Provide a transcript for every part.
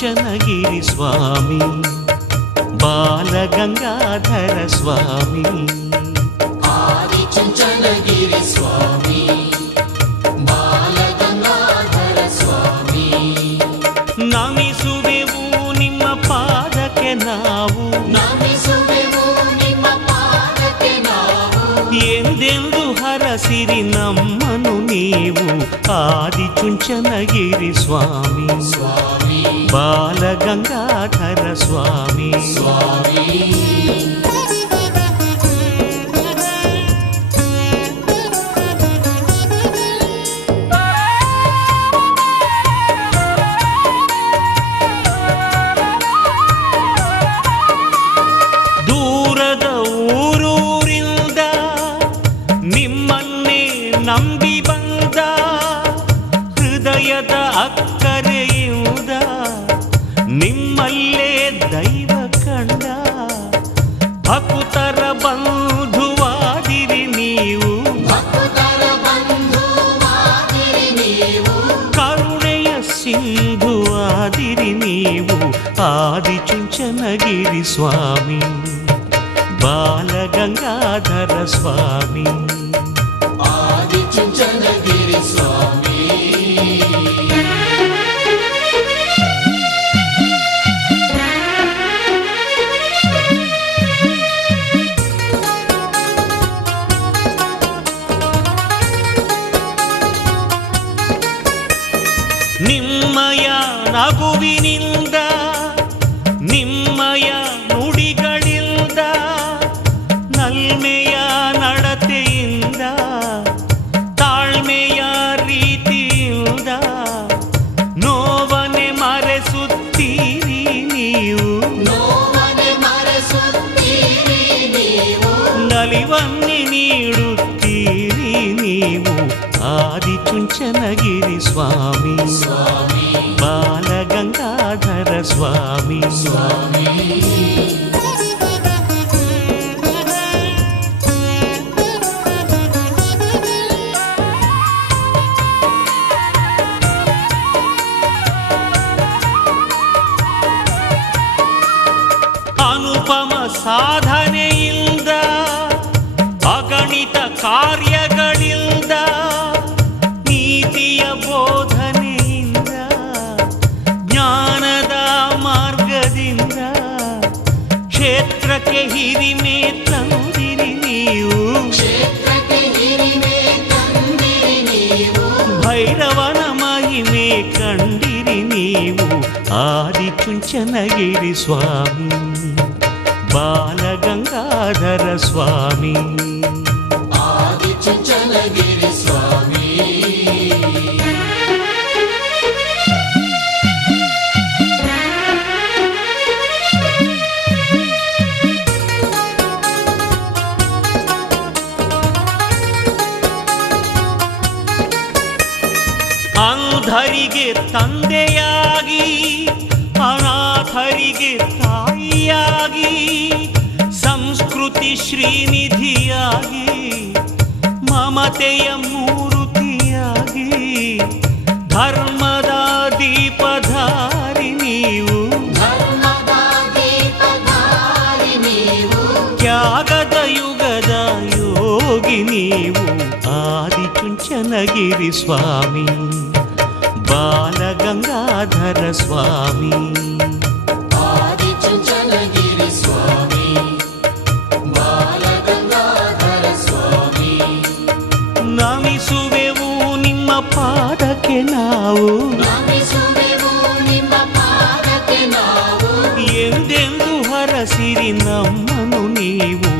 ಆದಿಚುಂಚನಗಿರಿ ಸ್ವಾಮಿ ಬಾಲಗಂಗಾಧರ ಸ್ವಾಮಿ ಆದಿಚುಂಚನಗಿರಿ ಸ್ವಾಮಿ ಬಾಲಗಂಗಾಧರ ಸ್ವಾಮಿ ನಮಿಸುವೆವು ನಿಮ್ಮ ಪಾದಕ್ಕೆ ನಾವು ನಮಿಸುವೆವು ನಿಮ್ಮ ಪಾದಕ್ಕೆ ನಾವು ಎಂದೆಂದು ಹರಸಿರಿ ನಮ್ಮನು ನೀವು ಆದಿಚುಂಚನಗಿರಿ ಸ್ವಾಮಿ ಸ್ವಾಮಿ ಬಾಲಗಂಗಾಧರ ಸ್ವಾಮಿ ಸ್ವಾಮಿ ದೂರದ ಊರೂರಿಂದ ನಿಮ್ಮನ್ನೇ ನಂಬಿ ಬಂದ ಹೃದಯದ ಅಕ್ಕರೆಯಿಂದ ನಿಮ್ಮಲ್ಲೇ ದೈವ ಕಂಡ ಭಕ್ತರ ಬಂಧುವಾದಿರಿ ನೀವು ಭಕ್ತರ ಬಂಧುವಾದಿರಿ ನೀವು ಕರುಣೆಯ ಸಿಂಧುವಾದಿರಿ ನೀವು ಆದಿಚುಂಚನಗಿರಿ ಸ್ವಾಮಿ ಬಾಲಗಂಗಾಧರ ಸ್ವಾಮಿ ಆದಿಚುಂಚನಗಿರಿ ಸ್ವಾಮಿ ನಿಮ್ಮಯ ನಗುವಿನಿಂದ ನಿಮ್ಮಯ ನುಡಿಗಳಿಂದ ನಲ್ಮೆಯ ನಡತೆಯಿಂದ ತಾಳ್ಮೆಯ ರೀತಿಯಿಂದ ನೋವನೆ ಮರೆಸುತ್ತೀರಿ ನೀವು ನೋವನೆ ಮರೆಸುತ್ತೀರಿ ನೀವು ನಲಿವನ್ನೇ ನೀಡುತ್ತೀರಿ ನೀವು ಆದಿಚುಂಚನಗಿರಿ ಸ್ವಾಮಿ ಸ್ವಾಮಿ ಬಾಲಗಂಗಾಧರ ಸ್ವಾಮಿ ಸ್ವಾಮಿ ಅನುಪಮ ಸಾಧನೆಯಿಂದ ಅಗಣಿತ ಕಾರ್ಯಗಳಿಂದ ನೀತಿಯ ಬೋಧನೆಯಿಂದ ಜ್ಞಾನದ ಮಾರ್ಗದಿಂದ ಕ್ಷೇತ್ರಕ್ಕೆ ಹಿರಿಮೆ ತಂದಿರಿ ನೀವು ಕ್ಷೇತ್ರಕ್ಕೆ ಹಿರಿಮೆ ತಂದಿರಿ ನೀವು ಭೈರವನ ಮಹಿಮೆ ಕಂಡಿರಿ ನೀವು ಆದಿಚುಂಚನಗಿರಿ ಸ್ವಾಮಿ ಬಾಲಗಂಗಾಧರ ಸ್ವಾಮಿ ಆದಿಚುಂಚನಗಿರಿ ಸ್ವಾಮಿ ಅಂಧರಿಗೆ ತಂದೆಯಾಗಿ ಅನಾಥರಿಗೆ ತಾಯಿಯಾಗಿ ಸಂಸ್ಕೃತಿ ಶ್ರೀನಿಧಿಯಾಗಿ ಮಮತೆಯ ಮೂರುತಿಯಾಗಿ ಧರ್ಮದ ದೀಪಧಾರಿ ನೀವು ಧರ್ಮದ ದೀಪಧಾರಿ ನೀವು ತ್ಯಾಗದ ಯುಗದ ಯೋಗಿ ನೀವು ಆದಿಚುಂಚನಗಿರಿ ಸ್ವಾಮಿ ಬಾಲಗಂಗಾಧರ ಸ್ವಾಮಿ ಆದಿಚುಂಚನಗಿರಿ ಸ್ವಾಮಿ ಬಾಲಗಂಗಾಧರ ಸ್ವಾಮಿ ನಮಿಸುವೆವು ನಿಮ್ಮ ಪಾದಕ್ಕೆ ನಾವು ನಮಿಸುವೆವು ನಿಮ್ಮ ಪಾದಕ್ಕೆ ನಾವು ಎಂದೆಂದು ಹರಸಿರಿ ನಮ್ಮನು ನೀವು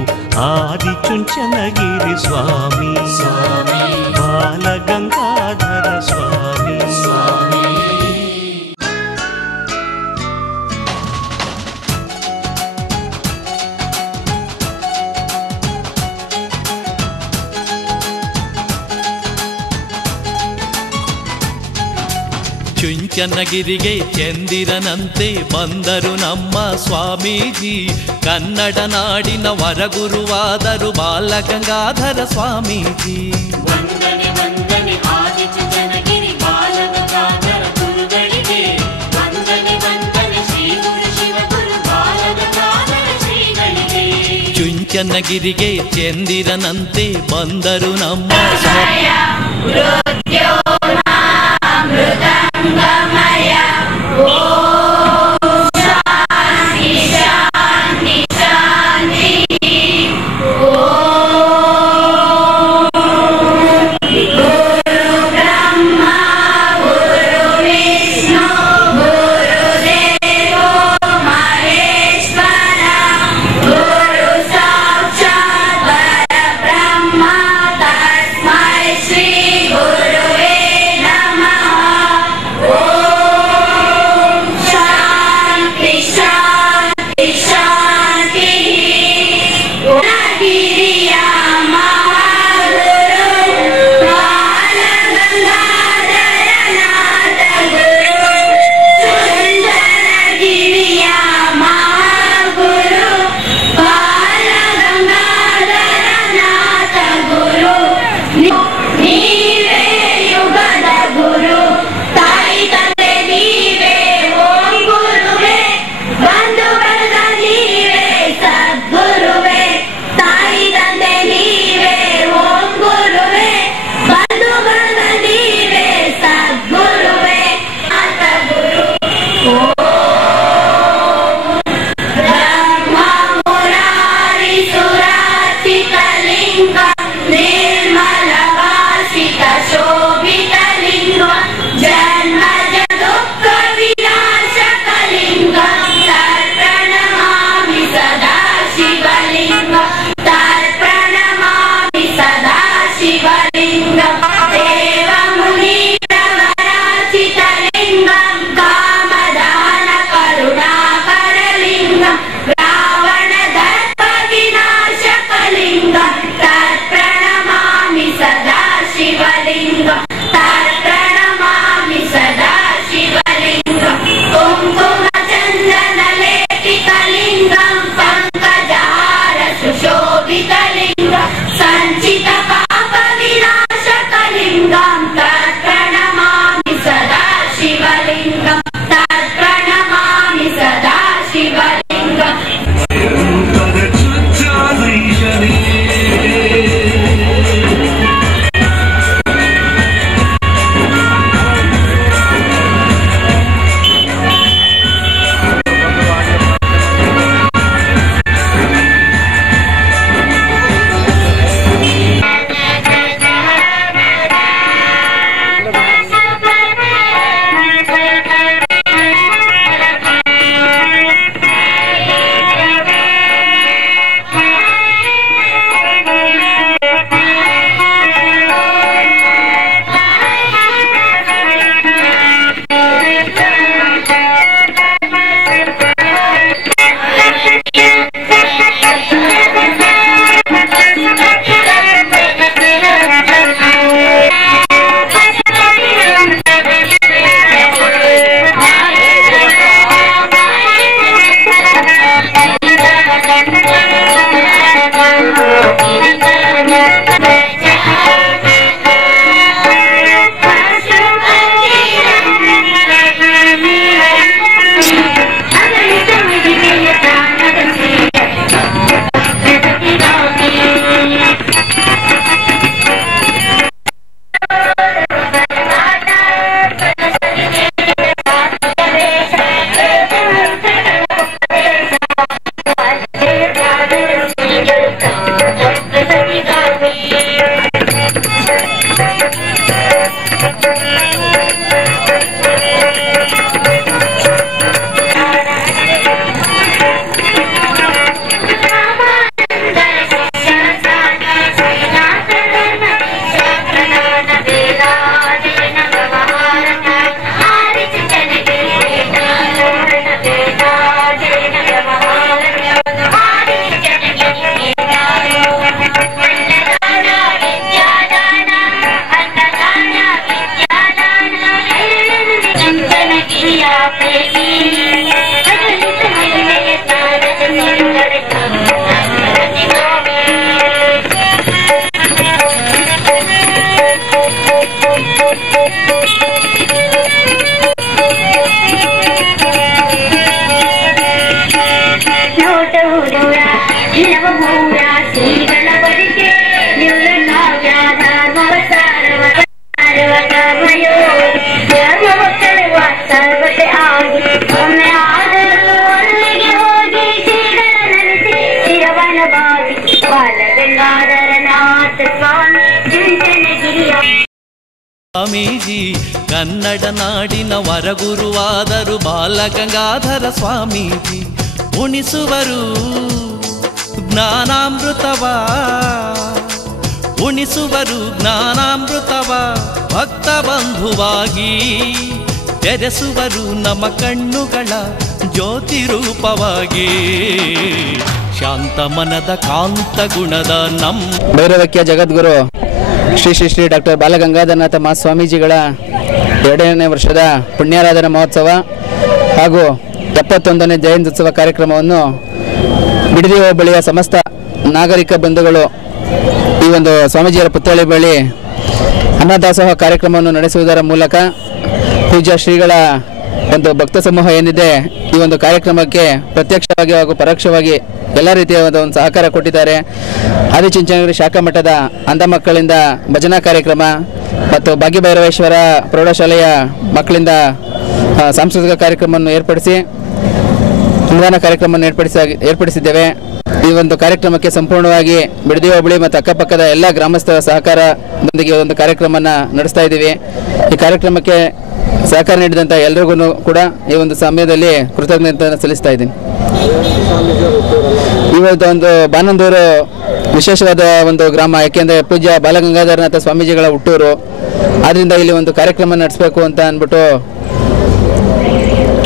ಆದಿಚುಂಚನಗಿರಿ ಸ್ವಾಮಿ ಸ್ವಾಮಿ ಬಾಲಗಂಗಾಧರ ಸ್ವಾಮಿ ಸ್ವಾಮಿ ಚುಂಚನಗಿರಿಗೆ ಚಂದಿರನಂತೆ ಬಂದರು ನಮ್ಮ ಸ್ವಾಮೀಜಿ. ಕನ್ನಡ ನಾಡಿನ ವರಗುರುವಾದರು ಬಾಲಗಂಗಾಧರ ಸ್ವಾಮೀಜಿ. ವಂದನೆ ವಂದನೆ ಆದಿಚುಂಚನಗಿರಿ ಬಾಲಗಂಗಾಧರ ಗುರುಗಳಿಗೆ ವಂದನೆ ವಂದನೆ ಚನ್ನಗಿರಿಗೆ ಚಂದಿರನಂತೆ ಬಂದರು ನಮ್ಮ Nova Moura, ಸ್ವಾಮೀಜಿ ಕನ್ನಡ ನಾಡಿನ ವರಗುರುವಾದರು ಬಾಲಗಂಗಾಧರ ಸ್ವಾಮೀಜಿ ಉಣಿಸುವರು ಜ್ಞಾನಾಮೃತವ ಉಣಿಸುವರು ಜ್ಞಾನಾಮೃತವ ಭಕ್ತ ಬಂಧುವಾಗಿ ತೆರೆಸುವರು ನಮ್ಮ ಕಣ್ಣುಗಳ ಜ್ಯೋತಿ ರೂಪವಾಗಿ ಶಾಂತ ಮನದ ಕಾಂತ ಗುಣದ ಭೈರವಕ್ಯ ಜಗದ್ಗುರು ಶ್ರೀ ಶ್ರೀ ಶ್ರೀ ಡಾಕ್ಟರ್ ಬಾಲಗಂಗಾಧರನಾಥ ಮಹಾಸ್ವಾಮೀಜಿಗಳ 2ನೇ ವರ್ಷದ ಪುಣ್ಯಾರಾಧನಾ ಮಹೋತ್ಸವ ಹಾಗೂ 71ನೇ ಜಯಂತ್ಯುತ್ಸವ ಕಾರ್ಯಕ್ರಮವನ್ನು ಬಿಡದಿ ಹೋಬಳಿಯ ಸಮಸ್ತ ನಾಗರಿಕ ಬಂಧುಗಳು ಈ ಒಂದು ಸ್ವಾಮೀಜಿಯವರ ಪುತ್ಥಳಿ ಬಳಿ ಅನ್ನದಾಸೋಹ ಕಾರ್ಯಕ್ರಮವನ್ನು ನಡೆಸುವುದರ ಮೂಲಕ ಪೂಜ್ಯ ಶ್ರೀಗಳ ಒಂದು ಭಕ್ತ ಸಮೂಹ ಏನಿದೆ ಈ ಒಂದು ಕಾರ್ಯಕ್ರಮಕ್ಕೆ ಪ್ರತ್ಯಕ್ಷವಾಗಿ ಹಾಗೂ ಪರೋಕ್ಷವಾಗಿ ಎಲ್ಲ ರೀತಿಯ ಒಂದು ಸಹಕಾರ ಕೊಟ್ಟಿದ್ದಾರೆ. ಆದಿಚುಂಚನಗಿರಿ ಶಾಖಾ ಮಠದ ಅಂಧ ಮಕ್ಕಳಿಂದ ಭಜನಾ ಕಾರ್ಯಕ್ರಮ ಮತ್ತು ಭಾಗ್ಯಭೈರವೇಶ್ವರ ಪ್ರೌಢಶಾಲೆಯ ಮಕ್ಕಳಿಂದ ಸಾಂಸ್ಕೃತಿಕ ಕಾರ್ಯಕ್ರಮವನ್ನು ಏರ್ಪಡಿಸಿ ಅನುದಾನ ಕಾರ್ಯಕ್ರಮವನ್ನು ಏರ್ಪಡಿಸಿದ್ದೇವೆ. ಈ ಒಂದು ಕಾರ್ಯಕ್ರಮಕ್ಕೆ ಸಂಪೂರ್ಣವಾಗಿ ಬಿಡದಿ ಹೋಬಳಿ ಮತ್ತು ಅಕ್ಕಪಕ್ಕದ ಎಲ್ಲ ಗ್ರಾಮಸ್ಥರ ಸಹಕಾರದೊಂದಿಗೆ ಒಂದು ಕಾರ್ಯಕ್ರಮವನ್ನು ನಡೆಸ್ತಾ ಇದ್ದೀವಿ. ಈ ಕಾರ್ಯಕ್ರಮಕ್ಕೆ ಸಹಕಾರ ನೀಡಿದಂಥ ಎಲ್ರಿಗೂ ಕೂಡ ಈ ಒಂದು ಸಮಯದಲ್ಲಿ ಕೃತಜ್ಞತೆಯನ್ನು ಸಲ್ಲಿಸ್ತಾ ಇದ್ದೀನಿ. ಇವತ್ತೊಂದು ಬಾನಂದೂರು ವಿಶೇಷವಾದ ಒಂದು ಗ್ರಾಮ, ಯಾಕೆಂದರೆ ಪೂಜ್ಯ ಬಾಲಗಂಗಾಧರನಾಥ ಸ್ವಾಮೀಜಿಗಳ ಹುಟ್ಟೂರು. ಆದ್ದರಿಂದ ಇಲ್ಲಿ ಒಂದು ಕಾರ್ಯಕ್ರಮ ನಡೆಸಬೇಕು ಅಂತ ಅಂದ್ಬಿಟ್ಟು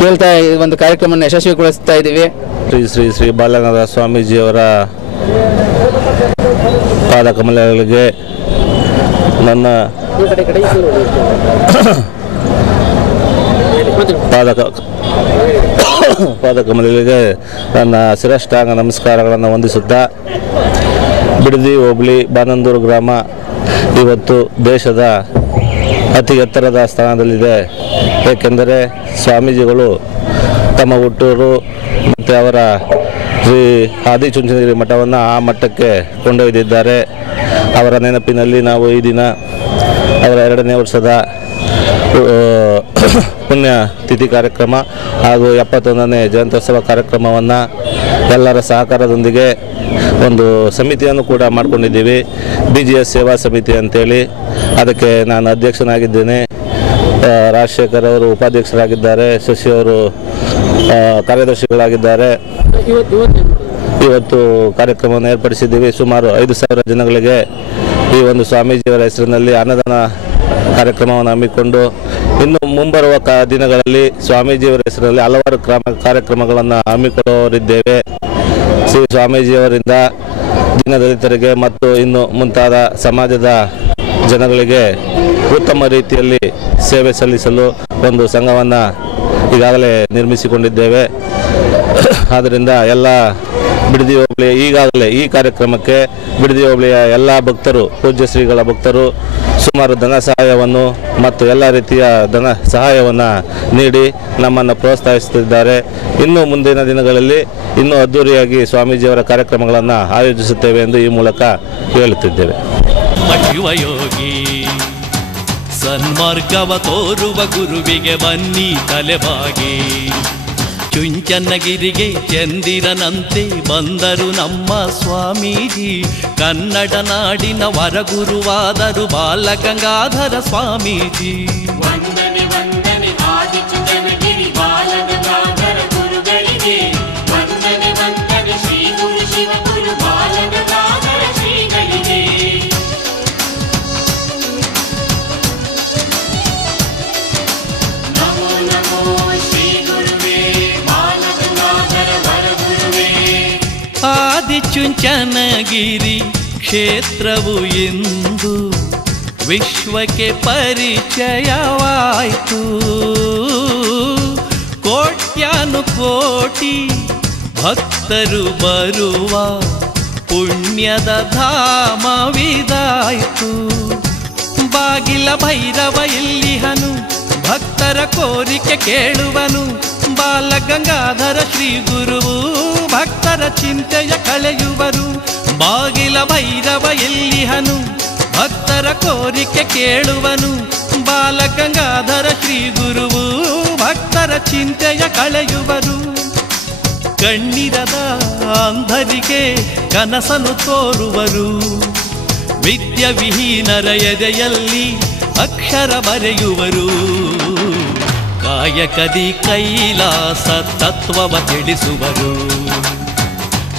ಕೇಳ್ತಾ ಈ ಒಂದು ಕಾರ್ಯಕ್ರಮವನ್ನು ಯಶಸ್ವಿಗೊಳಿಸ್ತಾ ಇದ್ದೀವಿ. ಶ್ರೀ ಶ್ರೀ ಶ್ರೀ ಬಾಲಗಂಗಾಧರ ಸ್ವಾಮೀಜಿಯವರ ಪಾದಕಮಲಗಳಿಗೆ ನನ್ನ ಪಾದಕಮಲಗಳಿಗೆ ನನ್ನ ಶಿರಷ್ಟಾಂಗ ನಮಸ್ಕಾರಗಳನ್ನು ವಂದಿಸುತ್ತಾ, ಬಿಡದಿ ಹೋಬಳಿ ಬಾನಂದೂರು ಗ್ರಾಮ ಇವತ್ತು ದೇಶದ ಅತಿ ಎತ್ತರದ ಸ್ಥಾನದಲ್ಲಿದೆ. ಏಕೆಂದರೆ ಸ್ವಾಮೀಜಿಗಳು ತಮ್ಮ ಹುಟ್ಟೂರು ಮತ್ತು ಅವರ ಶ್ರೀ ಆದಿಚುಂಚನಗಿರಿ ಮಠವನ್ನು ಆ ಮಟ್ಟಕ್ಕೆ ಕೊಂಡೊಯ್ದಿದ್ದಾರೆ. ಅವರ ನೆನಪಿನಲ್ಲಿ ನಾವು ಈ ದಿನ ಅವರ 2ನೇ ವರ್ಷದ ಪುಣ್ಯ ತಿಥಿ ಕಾರ್ಯಕ್ರಮ ಹಾಗೂ 71ನೇ ಜಯಂತ್ಯೋತ್ಸವ ಕಾರ್ಯಕ್ರಮವನ್ನು ಎಲ್ಲರ ಸಹಕಾರದೊಂದಿಗೆ ಒಂದು ಸಮಿತಿಯನ್ನು ಕೂಡ ಮಾಡಿಕೊಂಡಿದ್ದೀವಿ, BGS ಸೇವಾ ಸಮಿತಿ ಅಂತೇಳಿ. ಅದಕ್ಕೆ ನಾನು ಅಧ್ಯಕ್ಷನಾಗಿದ್ದೇನೆ. ರಾಜಶೇಖರ್ ಅವರು ಉಪಾಧ್ಯಕ್ಷರಾಗಿದ್ದಾರೆ, ಶಶಿ ಅವರು ಕಾರ್ಯದರ್ಶಿಗಳಾಗಿದ್ದಾರೆ. ಇವತ್ತು ಕಾರ್ಯಕ್ರಮವನ್ನು ಏರ್ಪಡಿಸಿದ್ದೀವಿ. ಸುಮಾರು 5,000 ಜನಗಳಿಗೆ ಈ ಒಂದು ಸ್ವಾಮೀಜಿಯವರ ಹೆಸರಿನಲ್ಲಿ ಅನ್ನದಾನ ಕಾರ್ಯಕ್ರಮವನ್ನು ಹಮ್ಮಿಕೊಂಡು ಇನ್ನು ಮುಂಬರುವ ದಿನಗಳಲ್ಲಿ ಸ್ವಾಮೀಜಿಯವರ ಹೆಸರಲ್ಲಿ ಹಲವಾರು ಕಾರ್ಯಕ್ರಮಗಳನ್ನು ಹಮ್ಮಿಕೊಳ್ಳುವರಿದ್ದೇವೆ. ಶ್ರೀ ಸ್ವಾಮೀಜಿಯವರಿಂದ ದೀನದಲಿತರಿಗೆ ಮತ್ತು ಇನ್ನು ಮುಂತಾದ ಸಮಾಜದ ಜನಗಳಿಗೆ ಉತ್ತಮ ರೀತಿಯಲ್ಲಿ ಸೇವೆ ಸಲ್ಲಿಸಲು ಒಂದು ಸಂಘವನ್ನು ಈಗಾಗಲೇ ನಿರ್ಮಿಸಿಕೊಂಡಿದ್ದೇವೆ. ಆದ್ದರಿಂದ ಎಲ್ಲ ಬಿಡದಿ ಹೋಬಳಿ ಈಗಾಗಲೇ ಈ ಕಾರ್ಯಕ್ರಮಕ್ಕೆ ಬಿಡದಿ ಹೋಬಳಿಯ ಎಲ್ಲ ಭಕ್ತರು, ಪೂಜ್ಯ ಶ್ರೀಗಳ ಭಕ್ತರು ಸುಮಾರು ಧನ ಸಹಾಯವನ್ನು ಮತ್ತು ಎಲ್ಲ ರೀತಿಯ ಧನ ಸಹಾಯವನ್ನು ನೀಡಿ ನಮ್ಮನ್ನು ಪ್ರೋತ್ಸಾಹಿಸುತ್ತಿದ್ದಾರೆ. ಇನ್ನು ಮುಂದಿನ ದಿನಗಳಲ್ಲಿ ಇನ್ನೂ ಅದ್ದೂರಿಯಾಗಿ ಸ್ವಾಮೀಜಿಯವರ ಕಾರ್ಯಕ್ರಮಗಳನ್ನು ಆಯೋಜಿಸುತ್ತೇವೆ ಎಂದು ಈ ಮೂಲಕ ಹೇಳುತ್ತಿದ್ದೇವೆ. ಶಿವಯೋಗಿ ಸನ್ಮಾರ್ಗವ ತೋರುವ ಗುರುವಿಗೆ ಬನ್ನಿ ತಲೆಬಾಗಿ, ಚುಂಚನಗಿರಿಗೆ ಚಂದಿರನಂತೆ ಬಂದರು ನಮ್ಮ ಸ್ವಾಮೀಜಿ. ಕನ್ನಡ ನಾಡಿನ ವರಗುರುವಾದರು ಬಾಲಗಂಗಾಧರ ಸ್ವಾಮೀಜಿ. ವಂದನೆ ವಂದನೆ ಆದಿಚುಂಚನಗಿರಿ ಬಾಲಗಂಗಾಧರ ಗುರುಗಳಿಗೆ, ವಂದನೆ ವಂದನೆ ಶ್ರೀ ಗುರು ಶಿವ ಗುರು ಬಾಲಗಂಗಾಧರ ಶ್ರೀಗಳಿಗೆ. ನಮೋ ನಮೋ ಶ್ರೀ ಗುರುವೇ ಬಾಲಗಂಗಾಧರ ವರಗುರುವೇ. ಆದಿಚುಂಚನಗಿರಿ ಕ್ಷೇತ್ರವು ಎಂದು ವಿಶ್ವಕ್ಕೆ ಪರಿಚಯವಾಯಿತು. ಕೋಟ್ಯಾನುಕೋಟಿ ಭಕ್ತರು ಬರುವ ಪುಣ್ಯದ ಧಾಮವಿದಾಯಿತು. ಬಾಗಿಲ ಭೈರವ ಇಲ್ಲಿಹನು, ಭಕ್ತರ ಕೋರಿಕೆ ಕೇಳುವನು. ಬಾಲಗಂಗಾಧರ ಶ್ರೀ ಗುರುವು ಭಕ್ತರ ಚಿಂತೆಯ ಕಳೆಯುವರು. ಬಾಗಿಲ ಭೈರವ ಎಲ್ಲಿಹನು, ಭಕ್ತರ ಕೋರಿಕೆ ಕೇಳುವನು. ಬಾಲಗಂಗಾಧರ ಶ್ರೀ ಗುರುವು ಭಕ್ತರ ಚಿಂತೆಯ ಕಳೆಯುವರು. ಕಣ್ಣಿರದ ಅಂಧರಿಗೆ ಕನಸನ್ನು ತೋರುವರು. ವಿದ್ಯವಿಹೀನರ ಎದೆಯಲ್ಲಿ ಅಕ್ಷರ ಬರೆಯುವರು. ಕಾಯಕದಿ ಕೈಲಾಸ ತತ್ವವ ತಿಳಿಸುವರು.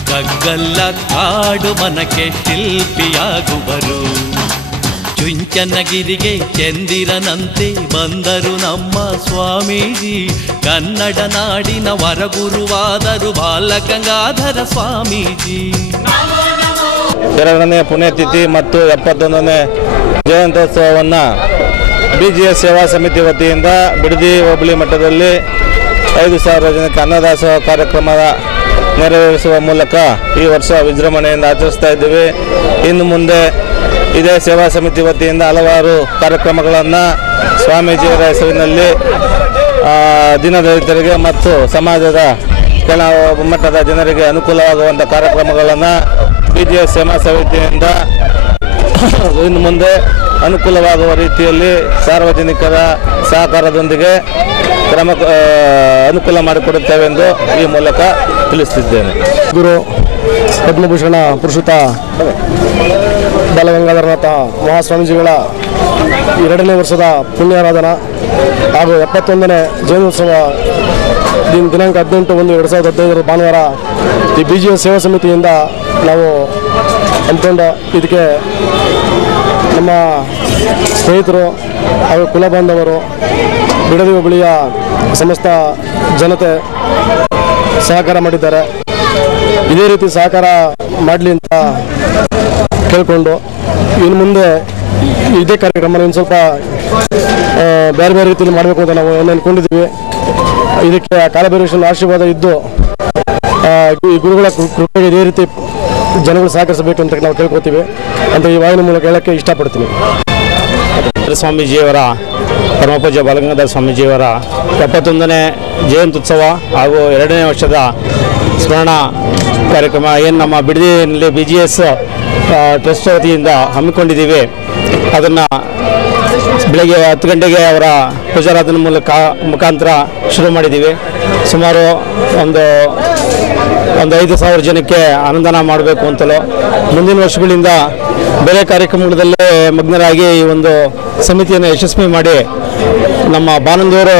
ಕಗ್ಗಲ್ಲ ಕಾಡು ಮನಕ್ಕೆ ಶಿಲ್ಪಿಯಾಗುವರು. ಚುಂಚನಗಿರಿಗೆ ಚಂದಿರನಂತೆ ಬಂದರು ನಮ್ಮ ಸ್ವಾಮೀಜಿ. ಕನ್ನಡ ನಾಡಿನ ವರಗುರುವಾದರು ಬಾಲಗಂಗಾಧರ ಸ್ವಾಮೀಜಿ. 2ನೇ ಪುಣ್ಯತಿಥಿ ಮತ್ತು 71ನೇ ಜಯಂತ್ಯೋತ್ಸವವನ್ನು BGS ಸೇವಾ ಸಮಿತಿ ವತಿಯಿಂದ ಬಿಡದಿ ಹೋಬಳಿ ಮಟ್ಟದಲ್ಲಿ 5,000 ಜನಕ್ಕೆ ಅನ್ನದಾಸೋಹ ಕಾರ್ಯಕ್ರಮ ನೆರವೇರಿಸುವ ಮೂಲಕ ಈ ವರ್ಷ ವಿಜೃಂಭಣೆಯಿಂದ ಆಚರಿಸ್ತಾ ಇದ್ದೀವಿ. ಇನ್ನು ಮುಂದೆ ಇದೇ ಸೇವಾ ಸಮಿತಿ ವತಿಯಿಂದ ಹಲವಾರು ಕಾರ್ಯಕ್ರಮಗಳನ್ನು ಸ್ವಾಮೀಜಿಯವರ ಹೆಸರಿನಲ್ಲಿ ದೀನದಲಿತರಿಗೆ ಮತ್ತು ಸಮಾಜದ ಕೆಳ ಮಟ್ಟದ ಜನರಿಗೆ ಅನುಕೂಲವಾಗುವಂಥ ಕಾರ್ಯಕ್ರಮಗಳನ್ನು BGS ಸೇವಾ ಸಮಿತಿಯಿಂದ ಇನ್ನು ಮುಂದೆ ಅನುಕೂಲವಾಗುವ ರೀತಿಯಲ್ಲಿ ಸಾರ್ವಜನಿಕರ ಸಹಕಾರದೊಂದಿಗೆ ಅನುಕೂಲ ಮಾಡಿಕೊಡುತ್ತೇವೆಂದು ಈ ಮೂಲಕ ತಿಳಿಸುತ್ತಿದ್ದೇನೆ. ಗುರು ಪದ್ಮಭೂಷಣ ಪುರುಷೋತ್ತ ಬಾಲಗಂಗಾಧರನಾಥ ಮಹಾಸ್ವಾಮೀಜಿಗಳ 2ನೇ ವರ್ಷದ ಪುಣ್ಯಾರಾಧನಾ ಹಾಗೂ 71ನೇ ಜಯಂತ್ಯೋತ್ಸವ ದಿನಾಂಕ 18/1/2015 ಭಾನುವಾರ ಈ BGS ಸೇವಾ ಸಮಿತಿಯಿಂದ ನಾವು ಹಮ್ಮಿಕೊಂಡು ಇದಕ್ಕೆ ನಮ್ಮ ಸ್ನೇಹಿತರು ಹಾಗೂ ಕುಲ ಬಾಂಧವರು ಬಿಡದಿ ಹೋಬಳಿಯ ಸಮಸ್ತ ಜನತೆ ಸಹಕಾರ ಮಾಡಿದ್ದಾರೆ. ಇದೇ ರೀತಿ ಸಹಕಾರ ಮಾಡಲಿ ಅಂತ ಕೇಳಿಕೊಂಡು ಇನ್ನು ಮುಂದೆ ಇದೇ ಕಾರ್ಯಕ್ರಮ ಇನ್ನು ಸ್ವಲ್ಪ ಬೇರೆ ಬೇರೆ ರೀತಿಯಲ್ಲಿ ಮಾಡಬೇಕು ಅಂತ ನಾವು ಅಂದ್ಕೊಂಡಿದ್ದೀವಿ. ಇದಕ್ಕೆ ಕಾಲಭೈರವೇಶ್ವರನ ಆಶೀರ್ವಾದ ಇದ್ದು ಈ ಗುರುಗಳ ಕೃಪೆಗೆ ಇದೇ ರೀತಿ ಜನಗಳು ಸಹಕರಿಸಬೇಕು ಅಂತ ನಾವು ಕೇಳ್ಕೊತೀವಿ ಅಂತ ಈ ವಾಹಿನಿ ಮೂಲಕ ಹೇಳೋಕ್ಕೆ ಇಷ್ಟಪಡ್ತೀನಿ. ಸ್ವಾಮೀಜಿಯವರ ಪರಮಪೂಜ್ಯ ಬಾಲಗಂಗಾಧರ ಸ್ವಾಮೀಜಿಯವರ 71ನೇ ಜಯಂತ್ಯುತ್ಸವ ಹಾಗೂ 2ನೇ ವರ್ಷದ ಸ್ಮರಣ ಕಾರ್ಯಕ್ರಮ ಏನು ನಮ್ಮ ಬಿಡದಿಯಲ್ಲಿ BGS ಟ್ರಸ್ಟ್ ವತಿಯಿಂದ ಹಮ್ಮಿಕೊಂಡಿದ್ದೀವಿ. ಅದನ್ನು ಬೆಳಗ್ಗೆ 10 ಗಂಟೆಗೆ ಅವರ ಪೂಜಾರಾಧನೆ ಮುಖಾಂತರ ಶುರು ಮಾಡಿದ್ದೀವಿ. ಸುಮಾರು ಒಂದು 5,000 ಜನಕ್ಕೆ ಅನುದಾನ ಮಾಡಬೇಕು ಅಂತಲೂ ಮುಂದಿನ ವರ್ಷಗಳಿಂದ ಬೇರೆ ಕಾರ್ಯಕ್ರಮಗಳಲ್ಲೇ ಮಗ್ನರಾಗಿ ಈ ಒಂದು ಸಮಿತಿಯನ್ನು ಯಶಸ್ವಿ ಮಾಡಿ ನಮ್ಮ ಬಾನಂದೂರು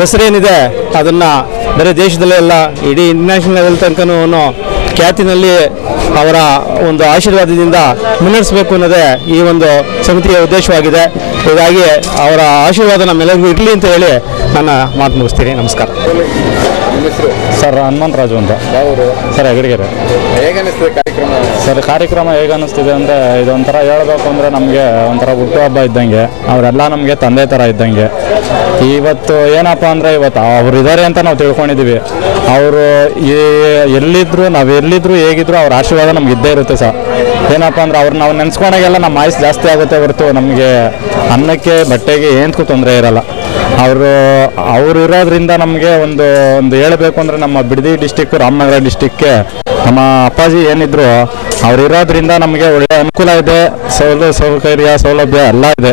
ಹೆಸರೇನಿದೆ ಅದನ್ನು ಬೇರೆ ದೇಶದಲ್ಲೇ ಎಲ್ಲ ಇಡೀ ಇಂಟರ್ನ್ಯಾಷನಲ್ ಲೆವೆಲ್ ತನಕನೂ ಖ್ಯಾತಿನಲ್ಲಿ ಅವರ ಒಂದು ಆಶೀರ್ವಾದದಿಂದ ಮುನ್ನಡೆಸಬೇಕು ಅನ್ನೋದೇ ಈ ಒಂದು ಸಮಿತಿಯ ಉದ್ದೇಶವಾಗಿದೆ. ಹೀಗಾಗಿ ಅವರ ಆಶೀರ್ವಾದ ನಮ್ಮೆಲ್ಲರಿಗೂ ಇರಲಿ ಅಂತ ಹೇಳಿ ನನ್ನ ಮಾತು ಮುಗಿಸ್ತೀನಿ. ನಮಸ್ಕಾರ. ಸರ್ ಹನುಮಂತರಾಜು ಅಂತ. ಸರ್ ಹೆಗಡಿಗೆರೆ. ಸರ್ ಕಾರ್ಯಕ್ರಮ ಹೇಗೆ ಅನ್ನಿಸ್ತಿದೆ ಅಂದರೆ ಇದೊಂಥರ ಹೇಳಬೇಕು ಅಂದರೆ ನಮಗೆ ಒಂಥರ ಹುಟ್ಟುಹಬ್ಬ ಇದ್ದಂಗೆ. ಅವರೆಲ್ಲ ನಮಗೆ ತಂದೆ ಥರ ಇದ್ದಂಗೆ. ಇವತ್ತು ಏನಪ್ಪ ಅಂದರೆ ಇವತ್ತು ಅವ್ರು ಇದ್ದಾರೆ ಅಂತ ನಾವು ತಿಳ್ಕೊಂಡಿದ್ದೀವಿ. ಅವರು ಎಲ್ಲಿದ್ದರು ನಾವು ಎಲ್ಲಿದ್ದರೂ ಹೇಗಿದ್ರು ಅವ್ರ ಆಶೀರ್ವಾದ ನಮ್ಗೆ ಇದ್ದೇ ಇರುತ್ತೆ ಸರ್. ಏನಪ್ಪ ಅಂದರೆ ಅವ್ರು ನಾವು ನೆನೆಸ್ಕೊಂಡಾಗೆಲ್ಲ ನಮ್ಮ ಆಯುಸ್ ಜಾಸ್ತಿ ಆಗುತ್ತೆ ಹೊರತು ನಮಗೆ ಅನ್ನಕ್ಕೆ ಬಟ್ಟೆಗೆ ಏನಕ್ಕೂ ತೊಂದರೆ ಇರಲ್ಲ. ಅವರು ಇರೋದ್ರಿಂದ ನಮಗೆ ಒಂದು ಹೇಳಬೇಕು ಅಂದರೆ ನಮ್ಮ ಬಿಡದಿ ಡಿಸ್ಟಿಕ್ಕು ರಾಮನಗರ ಡಿಸ್ಟಿಕ್ಗೆ ನಮ್ಮ ಅಪ್ಪಾಜಿ ಏನಿದ್ರು ಅವ್ರು ಇರೋದ್ರಿಂದ ನಮಗೆ ಒಳ್ಳೆಯ ಅನುಕೂಲ ಇದೆ. ಸೌಲಭ್ಯ ಎಲ್ಲ ಇದೆ.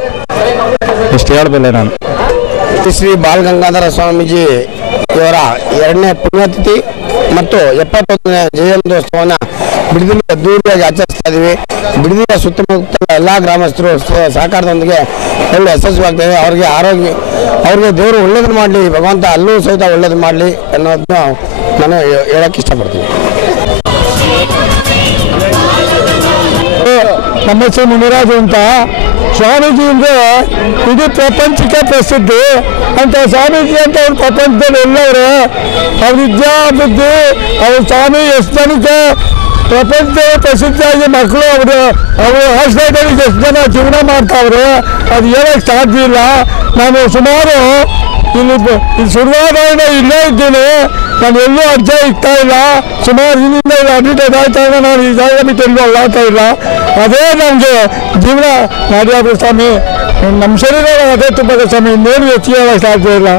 ಇಷ್ಟು ಹೇಳಬಲ್ಲೆ ನಾನು. ಶ್ರೀ ಬಾಲಗಂಗಾಧರ ಸ್ವಾಮೀಜಿ ಇವರ 2ನೇ ಪುಣ್ಯತಿಥಿ ಮತ್ತು 71ನೇ ಜಯಂತ್ಯೋತ್ಸವನ ಬಿಡದಿಯಲ್ಲಿ ಅದ್ದೂರಿಯಾಗಿ ಆಚರಿಸ್ತಾ ಇದ್ದೀವಿ. ಬಿಡದಿಯ ಸುತ್ತಮುತ್ತಲ ಎಲ್ಲ ಗ್ರಾಮಸ್ಥರು ಸಹಕಾರದೊಂದಿಗೆ ಒಳ್ಳೆ ಯಶಸ್ವಿಯಾಗ್ತದೆ. ಅವ್ರಿಗೆ ದೇವರು ಒಳ್ಳೇದು ಮಾಡಲಿ, ಭಗವಂತ ಅಲ್ಲೂ ಸಹಿತ ಒಳ್ಳೇದು ಮಾಡಲಿ ಅನ್ನೋದನ್ನ ನಾನು ಹೇಳಕ್ಕೆ ಇಷ್ಟಪಡ್ತೀನಿ. ನಮ್ಮ ಹೆಸರು ಮುನಿರಾಜು ಅಂತ. ಸ್ವಾಮೀಜಿ ಅಂದರೆ ಇಡೀ ಪ್ರಪಂಚಕ್ಕೆ ಪ್ರಸಿದ್ಧಿ ಅಂತ ಸ್ವಾಮೀಜಿ ಅಂತ ಅವ್ರ ಪ್ರಪಂಚದಲ್ಲಿ ಎಲ್ಲವರು ಅವ್ರ ವಿದ್ಯಾಬುದ್ಧಿ ಅವ್ರ ಸ್ವಾಮಿ ಎಷ್ಟು ಜನಕ್ಕೆ ಪ್ರಪಂಚ ಪ್ರಸಿದ್ಧಿಯಾಗಿ ಮಕ್ಕಳು ಅವರು ಹಾಸ್ಪಿಟಲ್ಗೆ ಎಷ್ಟು ಜನ ಜೀವನ ಮಾಡ್ತಾವ್ರೆ ಅದು ಹೇಳಕ್ಕೆ ಸಾಧ್ಯ ಇಲ್ಲ. ನಾನು ಸುಮಾರು ಇಲ್ಲಿ ಶುರುವಾದಾಗ ಇಲ್ಲೇ ಇದ್ದೀನಿ. ನಾನು ಎಲ್ಲೂ ಅರ್ಜಿ ಇಗ್ತಾ ಇಲ್ಲ. ಸುಮಾರು ಇಲ್ಲಿಂದ ಅಡ್ಮಿಟೆಡ್ ಆಯ್ತಾ ಇಲ್ಲ. ನಾನು ಈ ಜಾಗ ಬಿಟ್ಟು ಎಲ್ಲೂ ಅಲ್ಲಾಗ್ತಾ ಇಲ್ಲ. ಅದೇ ನಮಗೆ ಜೀವನ ಮಾಡಿಯಾದ್ರು ಸ್ವಾಮಿ. ನಮ್ಮ ಶರೀರ ಅದೇ ತುಂಬ ಸ್ವಾಮಿ. ಇನ್ನೇನು ಹೆಚ್ಚಿಗೆ ಸಾಧ್ಯ ಇಲ್ಲ.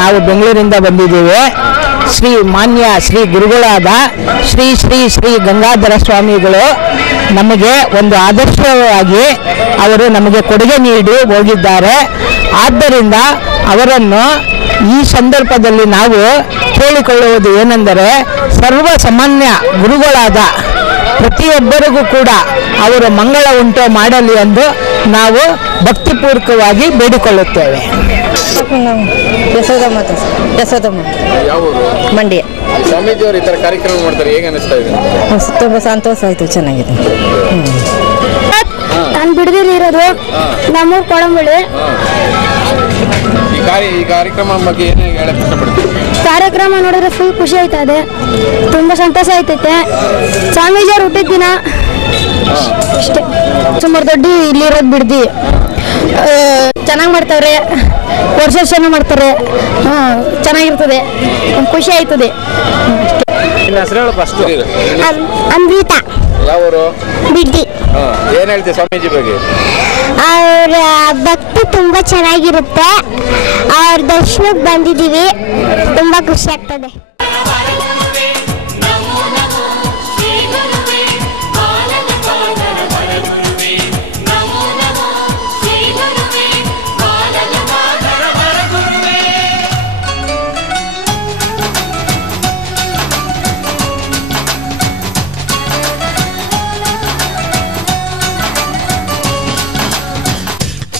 ನಾವು ಬೆಂಗಳೂರಿಂದ ಬಂದಿದ್ದೇವೆ. ಶ್ರೀ ಗುರುಗಳಾದ ಶ್ರೀ ಶ್ರೀ ಶ್ರೀ ಗಂಗಾಧರ ಸ್ವಾಮಿಗಳು ನಮಗೆ ಒಂದು ಆದರ್ಶವಾಗಿ ಅವರು ನಮಗೆ ಕೊಡುಗೆ ನೀಡಿ ಹೋಗಿದ್ದಾರೆ. ಆದ್ದರಿಂದ ಅವರನ್ನು ಈ ಸಂದರ್ಭದಲ್ಲಿ ನಾವು ಕೇಳಿಕೊಳ್ಳುವುದು ಏನೆಂದರೆ ಸರ್ವಸಾಮಾನ್ಯ ಗುರುಗಳಾದ ಪ್ರತಿಯೊಬ್ಬರಿಗೂ ಕೂಡ ಅವರು ಮಂಗಳ ಉಂಟು ಮಾಡಲಿ ಎಂದು ನಾವು ಭಕ್ತಿಪೂರ್ವಕವಾಗಿ ಬೇಡಿಕೊಳ್ಳುತ್ತೇವೆ. ಯಶೋದಮ್ಮ ಮಂಡ್ಯ. ಸ್ವಾಮೀಜಿಯವರು ಈ ಥರ ಕಾರ್ಯಕ್ರಮ ಮಾಡ್ತಾರೆ, ಹೇಗೆ ಅನಿಸ್ತಾ ಇದೆ? ತುಂಬ ಸಂತೋಷ ಆಯಿತು, ಚೆನ್ನಾಗಿದೆ. ನಾನು ಬಿಡದಿರೋದು ನಮ್ಮೂರು ಕೊಳಂಬಳಿ. ಈ ಕಾರ್ಯಕ್ರಮ ಬಗ್ಗೆ ಏನು ಹೇಳಕ್ ಇಷ್ಟಪಡ್ತೀವಿ? ಕಾರ್ಯಕ್ರಮ ನೋಡಿದ್ರೆ ಫುಲ್ ಖುಷಿ ಆಯ್ತದೆ, ತುಂಬ ಸಂತೋಷ ಆಯ್ತೈತೆ. ಸ್ವಾಮೀಜಿಯವ್ರು ಹುಟ್ಟಿದ ದಿನ ಅಷ್ಟೇ. ಸುಮಾರು ದೊಡ್ಡ ಇಲ್ಲಿರೋದು ಬಿಡ್ದಿ ಚೆನ್ನಾಗಿ ಮಾಡ್ತಾರೆ, ವರ್ಷ ಮಾಡ್ತಾರೆ, ಚೆನ್ನಾಗಿರ್ತದೆ, ಖುಷಿ ಆಯ್ತದೆ. ಅಮೃತ. ಯಾವರು? ಬಿಡ್ದಿ. ಏನ್ ಹೇಳ್ತೀವಿ ಸ್ವಾಮೀಜಿ ಬಗ್ಗೆ? ಅವ್ರ ಭಕ್ತಿ ತುಂಬಾ ಚೆನ್ನಾಗಿರುತ್ತೆ. ಅವ್ರ ದರ್ಶನಕ್ಕೆ ಬಂದಿದ್ದೀವಿ, ತುಂಬಾ ಖುಷಿ ಆಗ್ತದೆ.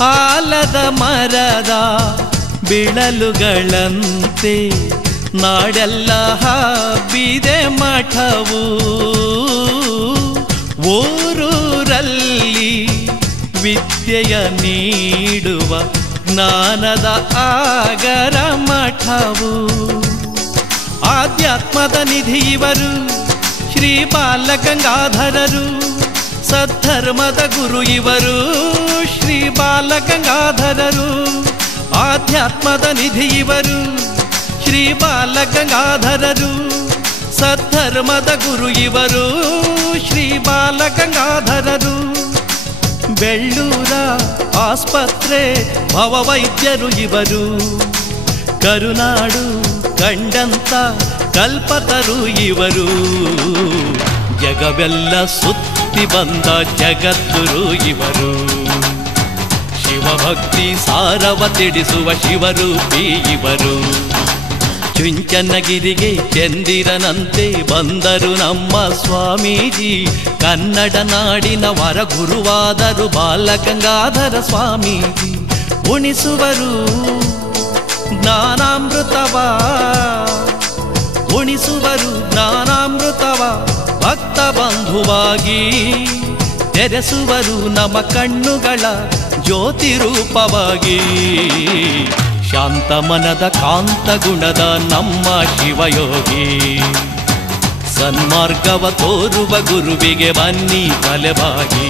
ಆಲದ ಮರದ ಬಿಳಲುಗಳಂತೆ ನಾಡೆಲ್ಲ ಹಬ್ಬಿದೆ ಮಠವು. ಊರೂರಲ್ಲಿ ವಿದ್ಯೆಯ ನೀಡುವ ಜ್ಞಾನದ ಆಗರ ಮಠವು. ಆಧ್ಯಾತ್ಮದ ನಿಧಿ ಇವರು ಶ್ರೀ ಬಾಲಗಂಗಾಧರರು, ಸದ್ಧರ್ಮದ ಗುರು ಇವರು ಶ್ರೀ ಬಾಲಗಂಗಾಧರರು. ಆಧ್ಯಾತ್ಮದ ನಿಧಿ ಇವರು ಶ್ರೀ ಬಾಲಗಂಗಾಧರರು, ಸದ್ಧರ್ಮದ ಗುರು ಇವರು ಶ್ರೀ ಬಾಲಗಂಗಾಧರರು. ಬೆಳ್ಳೂರ ಆಸ್ಪತ್ರೆ ಭವವೈದ್ಯರು ಇವರು, ಕರುನಾಡು ಕಂಡಂತ ಕಲ್ಪತರು ಇವರು. ಜಗವೆಲ್ಲ ಸುತ್ತಿ ಬಂದ ಜಗದ್ಗುರು ಇವರು, ಶಿವಭಕ್ತಿ ಸಾರವ ತಿಳಿಸುವ ಶಿವರೂಪಿ ಇವರು. ಚುಂಚನಗಿರಿಗೆ ಚಂದಿರನಂತೆ ಬಂದರು ನಮ್ಮ ಸ್ವಾಮೀಜಿ, ಕನ್ನಡ ನಾಡಿನ ವರಗುರುವಾದರು ಬಾಲಗಂಗಾಧರ ಸ್ವಾಮೀಜಿ. ಉಣಿಸುವರು ಜ್ಞಾನಾಮೃತವ, ಉಣಿಸುವರು ಜ್ಞಾನಾಮೃತವ ಭಕ್ತ ಬಂಧುವಾಗಿ. ತೆರೆಸುವರು ನಮ್ಮ ಕಣ್ಣುಗಳ ಜ್ಯೋತಿ ರೂಪವಾಗಿ. ಶಾಂತ ಮನದ ಕಾಂತ ಗುಣದ ನಮ್ಮ ಶಿವಯೋಗಿ, ಸನ್ಮಾರ್ಗವ ತೋರುವ ಗುರುವಿಗೆ ಬನ್ನಿ ತಲೆಬಾಗಿ.